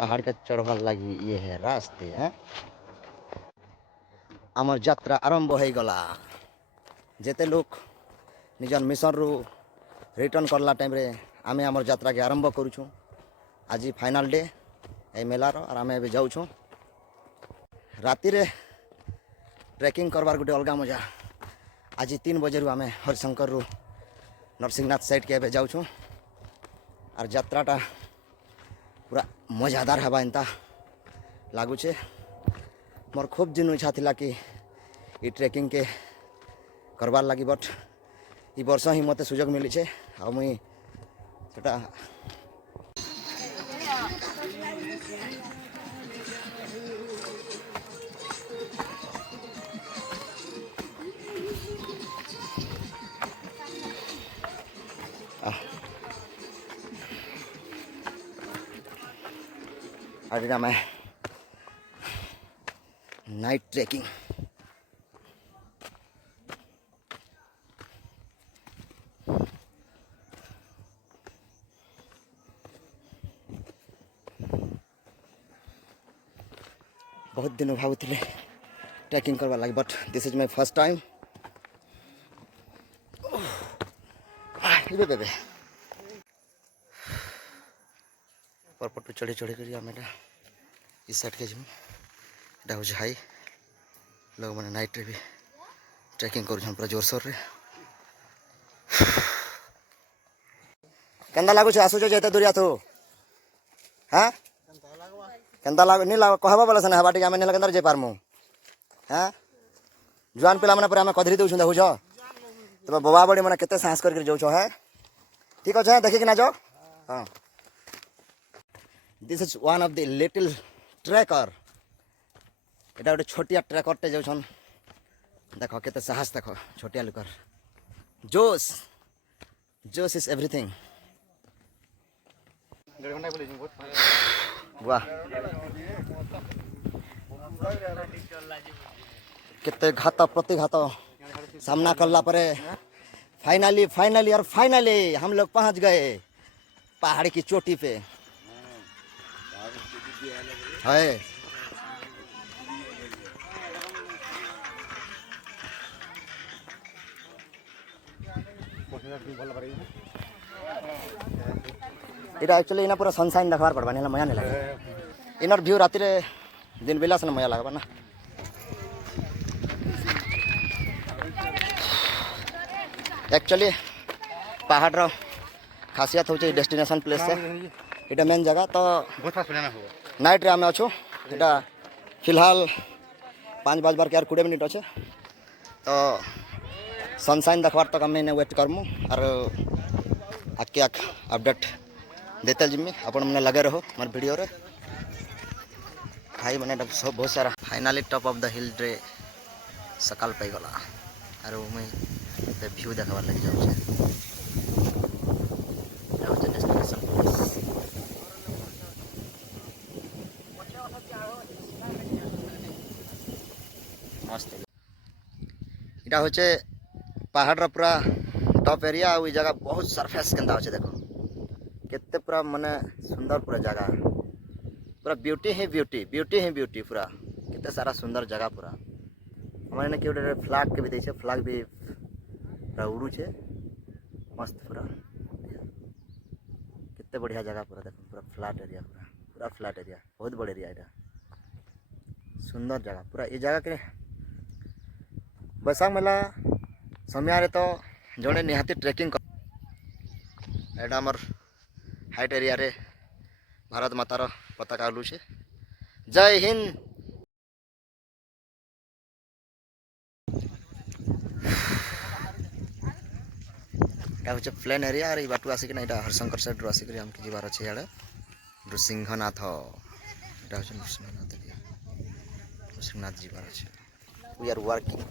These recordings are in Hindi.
पहाड़ के चढ़वार लगी ये है रास्ते हैं। आमर यात्रा आरंभ हो गला। जेते लोग निजन मिशन रु रिटर्न करला टाइम रे आमे आमर यात्रा के आरंभ करूँ। आज फाइनल डे ए मेलार और आम ए जाऊँ राति रे ट्रेकिंग करवार गोटे अलग मजा। आज 3 बजे आम हरिशंकर रु नरसिंहनाथ साइड के ए जाऊँ और यात्राटा पूरा मजादार हवा एंता लगुचे। मोर खूब दिन इच्छा थिला कि ये ट्रेकिंग के करवार लगी बट ये वर्ष ही मत सुजोग मिली है आ मुई सेटा आज मैं नाइट ट्रेकिंग बहुत दिन भावुले ट्रेकिंग करवा लगे but this is my first time. बेबे परपटू चढ़ी चढ़ी कर आम इस साइड के जीम एटा हूँ हाई लोग मैंने नाइट रे भी ट्रेकिंग कर पूरा जोरसोर रे। केंदा लगुच आसुच जेते दूरिया थो हाँ केंदा लाग नहीं लाग कहबा बोला सने हबाटी आमे नेला केंदा जे पारमु हाँ जुआन पिला माने पूरा आमे कधरी दउछु देखुछ तबे बबा बड़ी माने केते साहस करके जाउछ है। ठीक अछि देखि कि ना जाओ। हाँ this is one of the little tracker. एटा गोटे छोटिया ट्रैकरटे जाउछन देख केते साहस देख छोटिया लुकर जोश जोश इज एवरीथिंग। वाह केते घात प्रतिघात सामना करला परे फाइनली और फाइनली हम लोग पहुंच गए पहाड़ की चोटी पे है। इटा एक्चुअली इना पूरा सनसाइन देखबार पड़बा नहीं मजा नहीं लगे। इनर व्यू राति रे दिन बेला से मजा लगबा ना। एक्चुअली पहाड़ रो खासियत होचे डेस्टिनेशन प्लेस से इटा मेन जगह तो नाइट रे आमे अछु। इटा फिलहाल 5 बजबार के 20 मिनट अच्छे तो सनसाइन देखबार तक आम वेट करमु और आके अपडेट देते जिम्मी अपन मैंने लगे रहो मोर वीडियो रे भाई मैंने सब बहुत सारा फाइनली टॉप ऑफ द हिल रे सकाल पाई गला और मुई व्यू देखबार लगी जाऊँ डेस्टिनेशन मस्त इटा होचे पहाड़ पूरा टॉप एरिया और जगह बहुत सरफेस केंदा होचे देखो केते पूरा माने सुंदर पूरा जगह पूरा ब्यूटी ही ब्यूटी पूरा केते सारा सुंदर जगह पूरा हमारे के फ्लैग के भी देछे फ्लैग भी पूरा उड़ू छे मस्त पूरा केते बढ़िया जगह पूरा देखो पूरा फ्लैट एरिया पूरा फ्लैट एरिया बहुत बड़ा एरिया एटा सुंदर जगह पूरा ये जगह के बैसाख मेला समय तो जड़े निहाती ट्रेकिंग एटा आमर हाइट एरिया रे भारत मातार पताका हलुचे। जय हिंद। एटा होचे प्लेन एरिया और बाटू आसिक ना हरिशंकर साइड आसिक आमके जीवार अच्छे इे नृसिंहनाथ एटा होचे नृसिंहनाथ एरिया नृसिंहनाथ जीवार अच्छे। We are working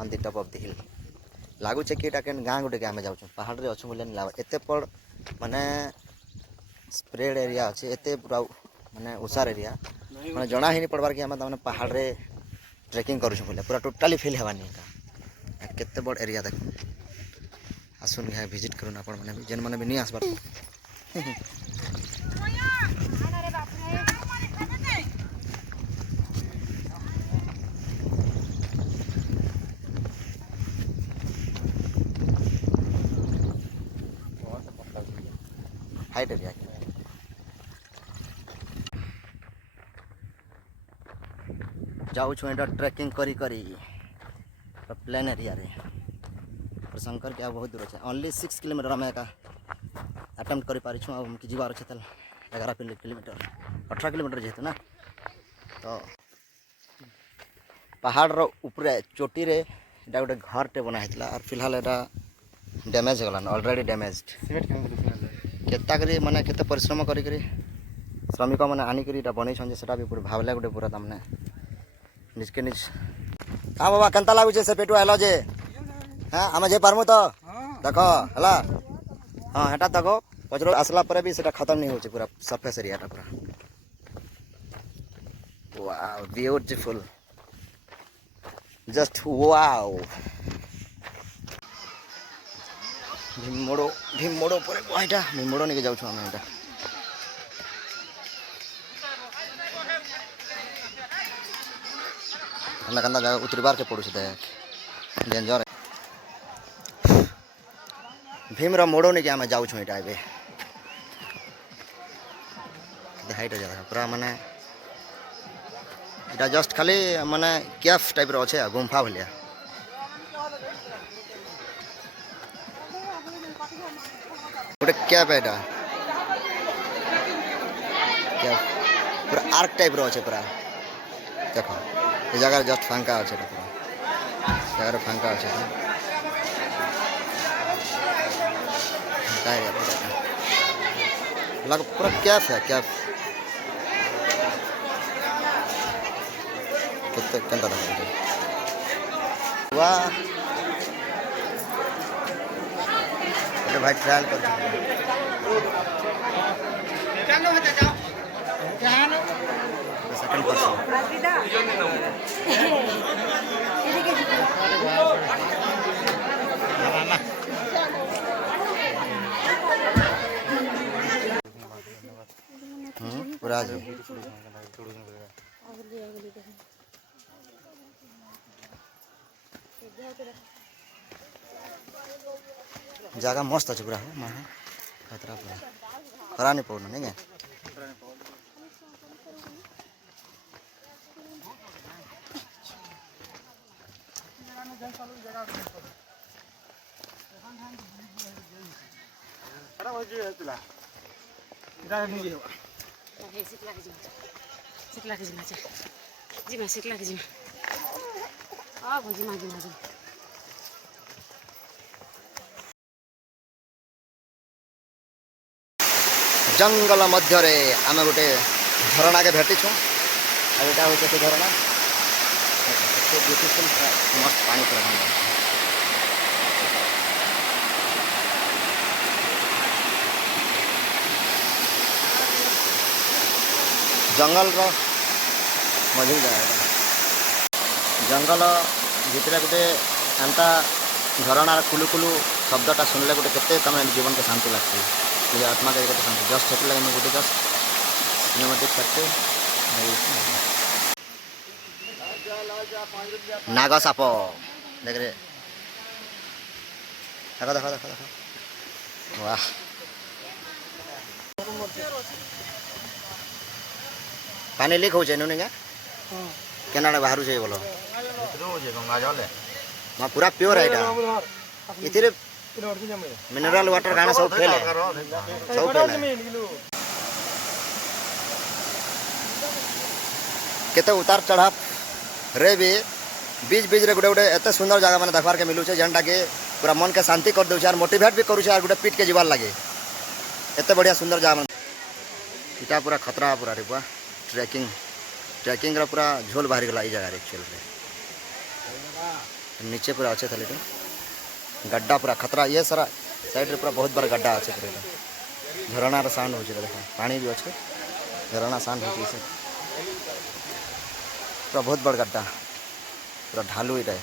on the top of the hill लगुचे कि गाँ गुटे के आम जाऊँ पहाड़ रे अच्छे बोले नहीं लगे एत पड़ माने स्प्रेड एरिया अच्छे एत पूरा माने उसार एरिया माने जना ही नहीं पड़बार कि आम पहाड़ रे ट्रेकिंग करूँ बोले पूरा टोटाली फिल हेबार नहीं केते बड़ एरिया देख आसुन यहाँ विजिट करूँ आप जेन मैंने भी नहीं आसबार हाइट एरिया के जाऊँ एटा ट्रेकिंग करी करी प्लेन एरिया रे शंकर क्या बहुत दूर अच्छे ओनली 6 किलोमीटर आम एका अटेम्प्ट कर पारिछु कि जीवार अच्छे 11 किलोमीटर 18 किलोमीटर जेहेतु ना तो पहाड़ रो ऊपर चोटी रे एटा गोटे घर टे बना हेतला और फिलहाल एटा डैमेज हो गला ऑलरेडी डैमेज्ड केता करी माने केते परिश्रम करी करी श्रमिक माने आनी करी एटा बनै छन जे सेटा भी पूरा भावले गोटे पूरा तमने निज के निज हां बाबा केनता लागु छे से पेटु हेलो जे हां आमे जे पारमु तो देखो हला हां हेटा देखो पचरो असला पर भी सेटा खत्म नहीं होचे पूरा सरफेस एरिया टा पूरा वाओ ब्यूटीफुल जस्ट वाओ भीममोड़ो पर एटा भीममोड़ो नहीं जाऊ छु हम एटा हमरा कंदा जगह उतरबार के पड़ू छै डेंजर भीमरा मोड़ो नहीं कि आम जाऊँ यहाँ ए हाइट जगह पूरा माने इटा जस्ट खाली माने कैफ टाइप रो अच्छे गुम्फा भलिया गोटे कैफ है कैफ पूरा आर्क टाइप रो अच्छे पूरा देखो ये जगह जस्ट फांका अच्छे पूरा जगह फांका अच्छे लग पूरा कैफ है कैफ कितने कंटा वाह अरे भाई ट्रायल कर सेकंड पर्सन पूरा जगह मस्त अच्छे पूरा हो खतरा पूरा खरा नहीं पड़ना नहीं जंगल मध्य रे आम गोटे झरणा के भेटी छू आटा हूँ से झरणा ब्यूटीफुल मस्त पानी पूरा जंगल रो मझे जगह जंगल भितर गोटे एंता झरणार कुलु कुलु शब्दटा सुनले गोटे केते तम जीवन के शांति लगती मुझे आत्मा का गोटे शांति जस्ट से लगे गोटे जस्ट सिनेमेटिक करते नाग साप देख रे देखो देखो देखो देखो वाह पानी लीक हो जाए केना बाहर से बोलो गंगा जल है पूरा प्योर है इतने मिनरल वाटर गाना सब फेल है सब फेल है केते उतार चढ़ाव रे भी बीच बीच रे गोटे गोटे एत सुंदर जगह मैंने देखबार के मिलू जेनटा के पूरा मन के शांति कर दे मोटिवेट भी करूँ गोटे पीट के जीवार लगे एत बढ़िया सुंदर जगह इटा पूरा खतरा पूरा रे पूरा ट्रेकिंग ट्रेकिंग पूरा झोल बाहरी गला जगह एक्चुअल नीचे पूरा अच्छे थे गड्ढा पूरा खतरा ये सारा साइड रे पूरा बहुत बड़ा गड्ढा अच्छे पूरा झरणार साउंड हो देखो पानी भी अच्छे झरणा साउंड हो पूरा बहुत बड़ा गड्ढा पूरा ढालू इटा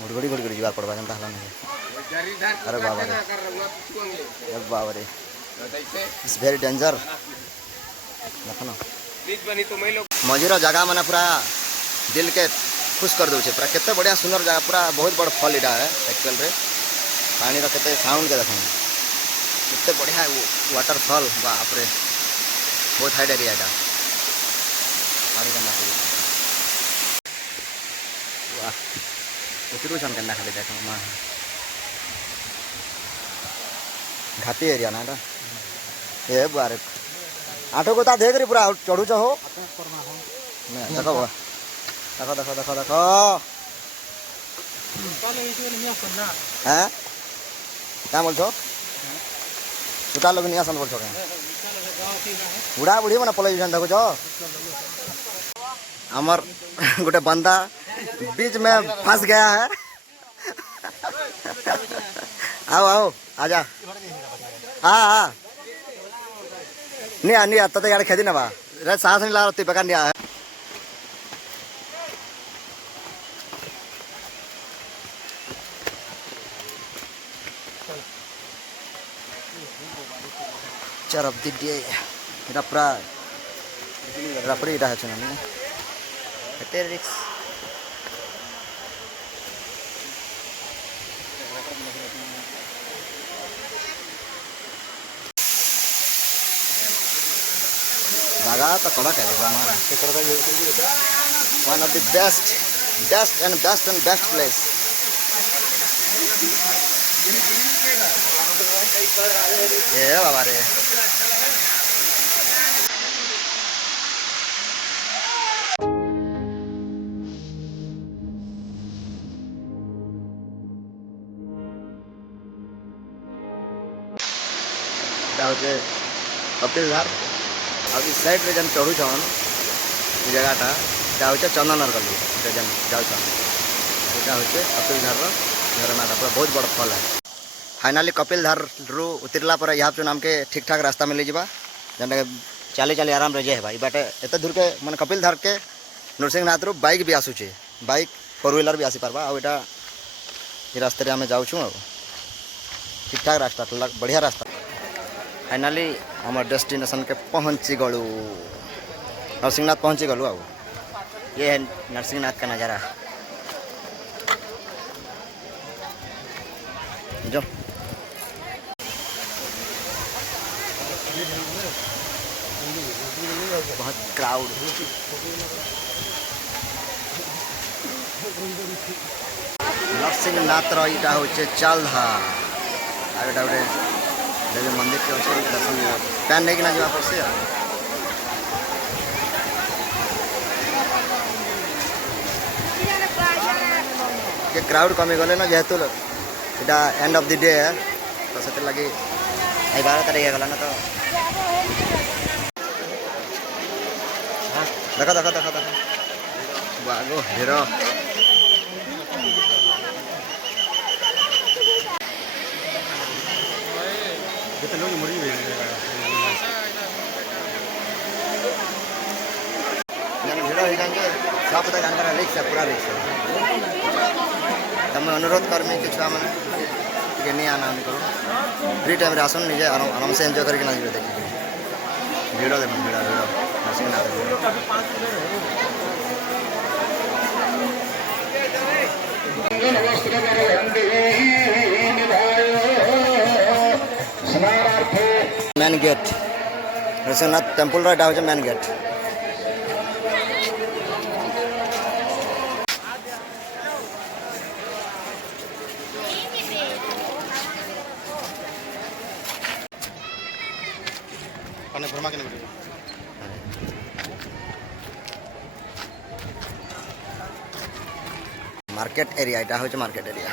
घुड़घुड़ी घुड़घुड़ी जीवार पड़वा जनता हला नहीं अरे बाबा रे इट्स वेरी डेंजर देखो ना मझीर जगह मैंने पूरा दिल के खुश कर दूचे पूरा केते बढ़िया सुंदर जगह पूरा बहुत बड़ फल इटा है एक्चुअल रे पानी रो केते साउंड के देखो कितने बढ़िया है वो वाटरफॉल, बाप रे बहुत हाइड एरिया है। पानी करना वाह उतरू छन करना खाली देखो माँ घाटी एरिया ना एटा ये बारे आठो को ता देख रही पूरा चढ़ू हो देखो देखो देखो देखो देखो हाँ क्या बोल छोटा लोग नहीं आसन बोल बुढ़ा बुढ़ी मैंने पलि देखो अमर गोटे बंदा बीच में फंस गया है। आओ आओ आजा हाँ हाँ नहीं आता तो यार खेती ना बा साहस नहीं ला रहा बेकार नहीं आया। चरब दिड्डे रपरा रपरी इटा है चुनाव में टेरिक्स जगह तो कड़ा क्या one of the best and best place. ये बाबा रे कपिल धार आगे साइड रे जन चढ़ू छन जगहटा हूँ चंदनर गली जन जाऊन यहाँ हूँ कपिल धार झरनाटा पूरा बहुत बड़ फल है। फाइनाली कपिल धार रू उतरला पर यहाँ नाम के ठीक ठाक रास्ता मिल जावा जेनटा चली चली आराम रे जाए भाई बाटे एत दूर के मैंने कपिल धार के नरसिंहनाथ रू बाइक भी आसूचे बाइक 4 व्हीलर भी आसी पार्बा आटा ये रास्ते आम जाऊँ ठीक ठाक रास्ता बढ़िया रास्ता। फाइनाली आम डेस्टिनेशन के पहुँची गलु नरसिंहनाथ पहुँची गलु आउ ये है नरसिंहनाथ का नज़ारा जो बहुत क्राउड नरसिंहनाथ रहा हूँ चालधार आटा गोटे देवी मंदिर के अच्छे दर्शन पैन नहीं ना जावा पड़े के क्राउड कमी गले ना जेहेतु इटा एंड ऑफ द डे है तो से लगे 12 तारीख गला ना तो देखो देखो देखो देखो बागो हीरो सब जानकर रिक्स है पूरा रिक्स तो मैं अनुरोध करमी कि छुआ मैंने नहीं आना करो फ्री टाइम आसन निजे आराम से एंजॉय करके ना देखिए भिड़ देख भिड़ मेन गेट नरसिंहनाथ टेम्पल रहा है मेन गेट मार्केट एरिया এটা হচ্ছে मार्केट एरिया